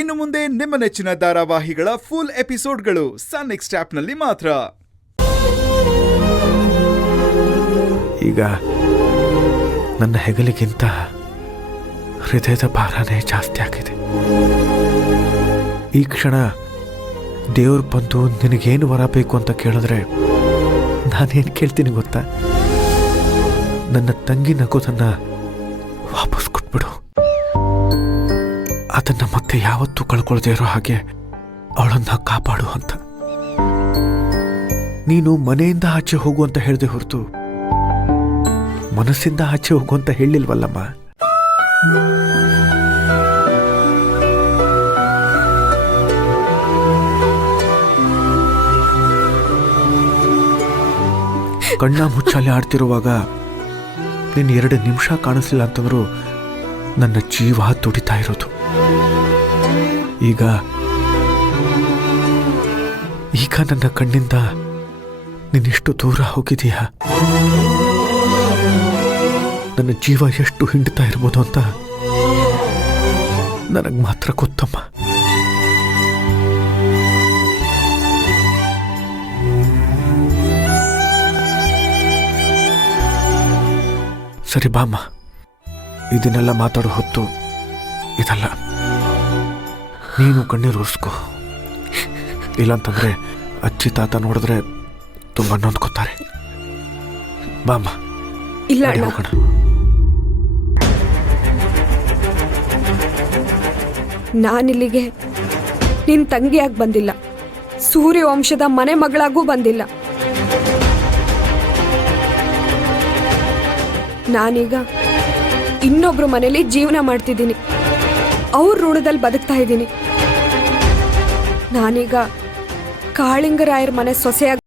ಇನ್ನು ಮುಂದೆ ನಿಮ್ಮ ನೆಚ್ಚಿನ ಧಾರಾವಾಹಿಗಳ ಫುಲ್ ಎಪಿಸೋಡ್ಗಳು ಸನ್ ನೆಕ್ಸ್ಟ್ ಆಪ್ನಲ್ಲಿ ಮಾತ್ರ. ಈಗ ನನ್ನ ಹೆಗಲಿಗಿಂತ ಹೃದಯದ ಭಾರನೇ ಜಾಸ್ತಿ ಆಗಿದೆ. ಈ ಕ್ಷಣ ದೇವ್ರು ಬಂದು ನಿನಗೇನು ವರ ಬೇಕು ಅಂತ ಕೇಳಿದ್ರೆ ನಾನೇನು ಕೇಳ್ತೀನಿ ಗೊತ್ತಾ? ನನ್ನ ತಂಗಿ ನಗೋದನ್ನು ವಾಪಸ್ ಕೊಟ್ಬಿಡು. ಅದನ್ನು ಮತ್ತೆ ಯಾವತ್ತೂ ಕಳ್ಕೊಳ್ದೇ ಇರೋ ಹಾಗೆ ಅವಳನ್ನ ಕಾಪಾಡು ಅಂತ. ನೀನು ಮನೆಯಿಂದ ಆಚೆ ಹೋಗು ಅಂತ ಹೇಳಿದೆ ಹೊರತು ಮನಸ್ಸಿಂದ ಆಚೆ ಹೋಗು ಅಂತ ಹೇಳಿಲ್ವಲ್ಲಮ್ಮ. ಕಣ್ಣ ಮುಚ್ಚಾಲೆ ಆಡ್ತಿರುವಾಗ ನೀನು 2 ನಿಮಿಷ ಕಾಣಿಸ್ಲಿಲ್ಲ ಅಂತಂದ್ರು ನನ್ನ ಜೀವ ತುಡಿತಾ ಇರೋದು. ಈಗ ನನ್ನ ಕಣ್ಣಿಂದ ನೀನೆಷ್ಟು ದೂರ ಹೋಗಿದೀಯಾ, ನನ್ನ ಜೀವ ಎಷ್ಟು ಹಿಂಡ್ತಾ ಇರ್ಬೋದು ಅಂತ ನನಗೆ ಮಾತ್ರ ಗೊತ್ತಮ್ಮ. ಸರಿ ಬಾಮ್ಮ, ಇದನ್ನೆಲ್ಲ ಮಾತಾಡೋ ಹೊತ್ತು ಇದಲ್ಲ. ನೀನು ಕಣ್ಣೀರು ಉರ್ಸ್ಕೋ, ಇಲ್ಲಂತಂದ್ರೆ ಅಜ್ಜಿ ತಾತ ನೋಡಿದ್ರೆ ತುಂಬ ನೊಂದ್ಕೋತಾರೆ. ಬಾಮ್ಮ, ಇಲ್ಲ ಹೋಗೋಣ. ನಾನಿಲ್ಲಿಗೆ ನಿನ್ ತಂಗಿಯಾಗಿ ಬಂದಿಲ್ಲ, ಸೂರ್ಯವಂಶದ ಮನೆ ಮಗಳಾಗೂ ಬಂದಿಲ್ಲ. ನಾನೀಗ ಇನ್ನೊಬ್ರು ಮನೇಲಿ ಜೀವನ ಮಾಡ್ತಿದ್ದೀನಿ, ಅವ್ರ ಋಣದಲ್ಲಿ ಬದುಕ್ತಾ ಇದ್ದೀನಿ. ನಾನೀಗ ಕಾಳಿಂಗರಾಯರ ಮನೆ ಸೊಸೆಯಾಗಿ